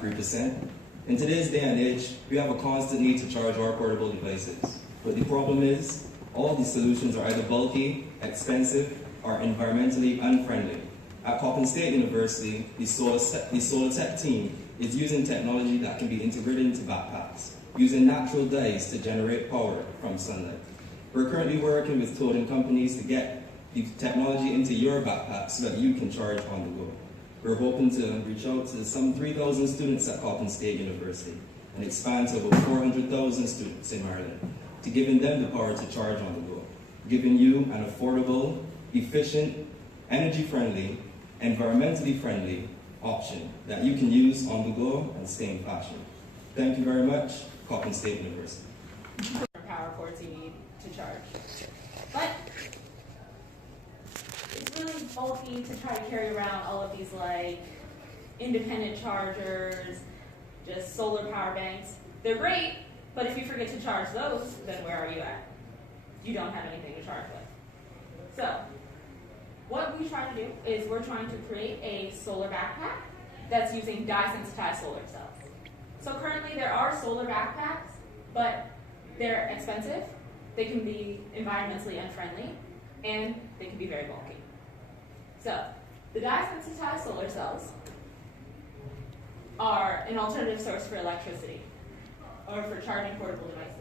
at 3%. In today's day and age, we have a constant need to charge our portable devices. But the problem is, all these solutions are either bulky, expensive, or environmentally unfriendly. At Coppin State University, the Solar Tech team is using technology that can be integrated into backpacks, using natural dyes to generate power from sunlight. We're currently working with toting companies to get the technology into your backpack so that you can charge on the go. We're hoping to reach out to some 3,000 students at Coppin State University and expand to over 400,000 students in Ireland, to giving them the power to charge on the go, giving you an affordable, efficient, energy-friendly, environmentally friendly option that you can use on the go and stay in fashion. Thank you very much, Coppin State University. Power cords you need to charge. But it's really bulky to try to carry around all of these like independent chargers, just solar power banks. They're great, but if you forget to charge those, then where are you at? You don't have anything to charge with. So what we try to do is we're trying to create a solar backpack that's using dye-sensitized solar cells. So currently there are solar backpacks, but they're expensive, they can be environmentally unfriendly, and they can be very bulky. So the dye-sensitized solar cells are an alternative source for electricity, or for charging portable devices.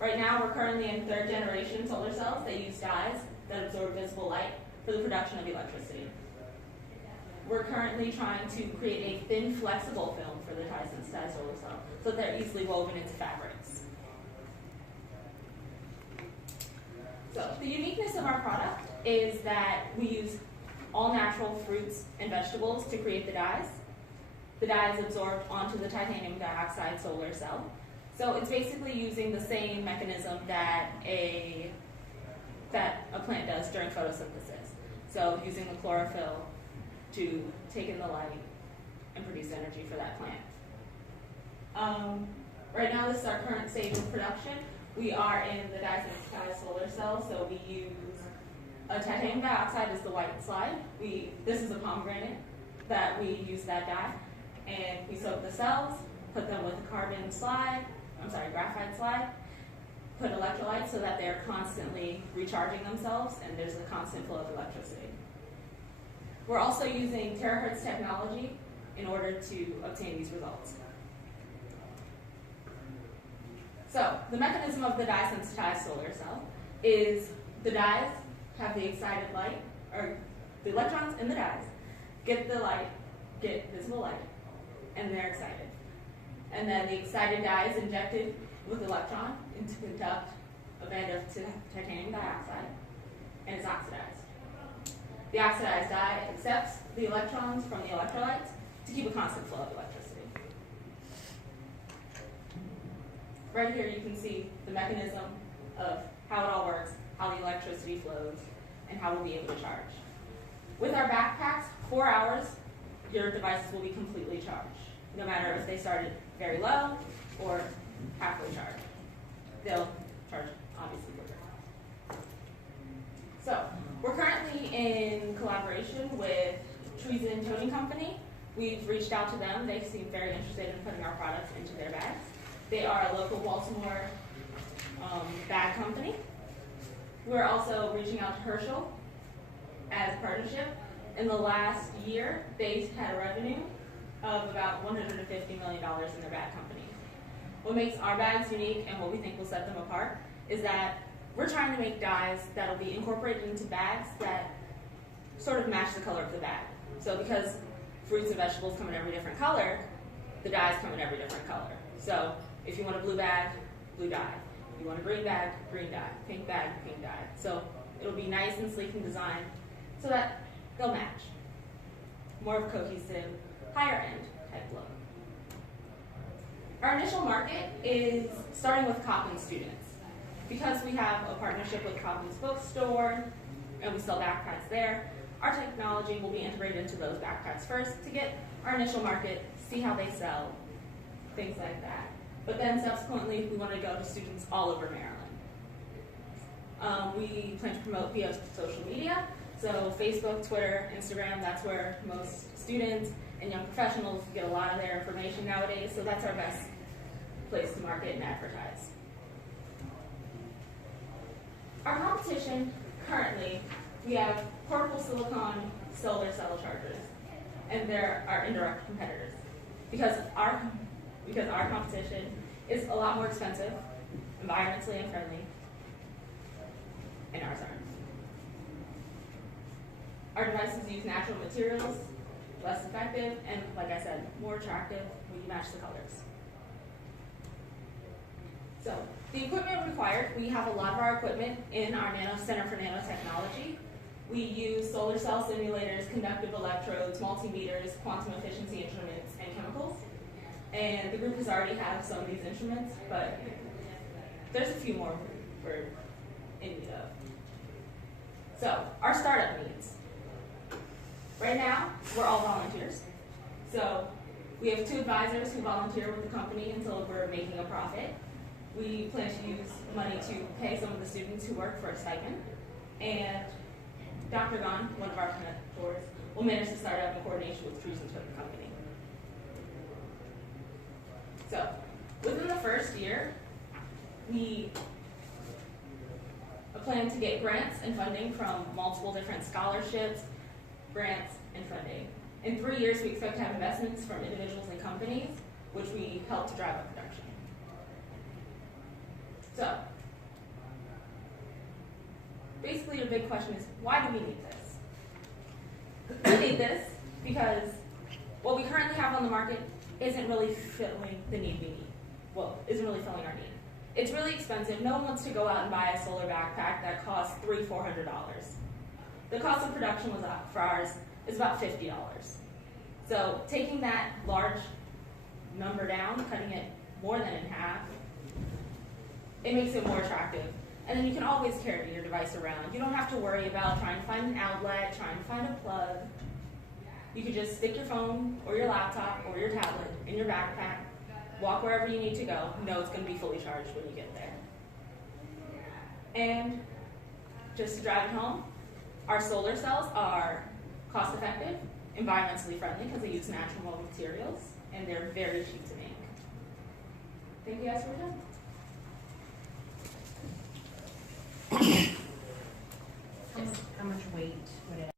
Right now we're currently in third generation solar cells. They use dyes that absorb visible light for the production of electricity. We're currently trying to create a thin, flexible film for the dye-sensitized solar cell so that they're easily woven into fabrics. So the uniqueness of our product is that we use all natural fruits and vegetables to create the dyes. The dye is absorbed onto the titanium dioxide solar cell. So it's basically using the same mechanism that a plant does during photosynthesis. So using the chlorophyll to take in the light and produce energy for that plant. Right now, this is our current stage of production. We are in the dye-sensitized solar cell, so we use a titanium dioxide as the white slide. This is a pomegranate that we use that dye, and we soak the cells, put them with a graphite slide, put electrolytes so that they're constantly recharging themselves and there's a constant flow of electricity. We're also using terahertz technology in order to obtain these results. So the mechanism of the dye-sensitized solar cell is the dyes have the excited light, or the electrons in the dyes get visible light, and they're excited. And then the excited dye is injected with electron to conduct a band of titanium dioxide, and it's oxidized. The oxidized dye accepts the electrons from the electrolytes to keep a constant flow of electricity. Right here you can see the mechanism of how it all works, how the electricity flows, and how we'll be able to charge. With our backpacks, 4 hours, your devices will be completely charged, no matter if they started very low or halfway charged. They'll charge obviously quicker. So we're currently in collaboration with Treason Toting Company. We've reached out to them. They seem very interested in putting our products into their bags. They are a local Baltimore bag company. We're also reaching out to Herschel as a partnership. In the last year, they had a revenue of about $150 million in their bag company. What makes our bags unique and what we think will set them apart is that we're trying to make dyes that will be incorporated into bags that sort of match the color of the bag. So because fruits and vegetables come in every different color, the dyes come in every different color. So if you want a blue bag, blue dye. If you want a green bag, green dye. Pink bag, pink dye. So it'll be nice and sleek in design so that they'll match. More of a cohesive, higher end type look. Our initial market is starting with Coppin students. Because we have a partnership with Coppin's bookstore and we sell backpacks there, our technology will be integrated into those backpacks first to get our initial market, see how they sell, things like that. But then subsequently, we want to go to students all over Maryland. We plan to promote via social media, so Facebook, Twitter, Instagram, that's where most students and young professionals get a lot of their information nowadays, so that's our best place to market and advertise. Our competition currently, we have portable silicon solar cell chargers, and they're our indirect competitors. Because our competition is a lot more expensive, environmentally unfriendly, and ours aren't. Our devices use natural materials, less effective, and like I said, more attractive when you match the colors. So, the equipment required, we have a lot of our equipment in our Center for Nanotechnology. We use solar cell simulators, conductive electrodes, multimeters, quantum efficiency instruments, and chemicals. And the group has already have some of these instruments, but there's a few more we're in need of. So, our startup needs. Right now, we're all volunteers. So, we have 2 advisors who volunteer with the company until we're making a profit. We plan to use money to pay some of the students who work for a stipend. And Dr. Gunn, one of our mentors, will manage to start up in coordination with Cruise and Total Company. So, within the first year, we plan to get grants and funding from multiple different scholarships, grants, and funding. In 3 years, we expect to have investments from individuals and companies, which we help to drive up production. So, basically your big question is, why do we need this? We need this because what we currently have on the market isn't really filling the need we need. Well, isn't really filling our need. It's really expensive. No one wants to go out and buy a solar backpack that costs $300–400. The cost of production for ours is about $50. So taking that large number down, cutting it more than in half, it makes it more attractive. And then you can always carry your device around. You don't have to worry about trying to find an outlet, trying to find a plug. You could just stick your phone or your laptop or your tablet in your backpack, walk wherever you need to go, know it's going to be fully charged when you get there. And just to drive it home, our solar cells are cost effective, environmentally friendly because they use natural materials, and they're very cheap to make. Thank you guys for your time. How much weight would it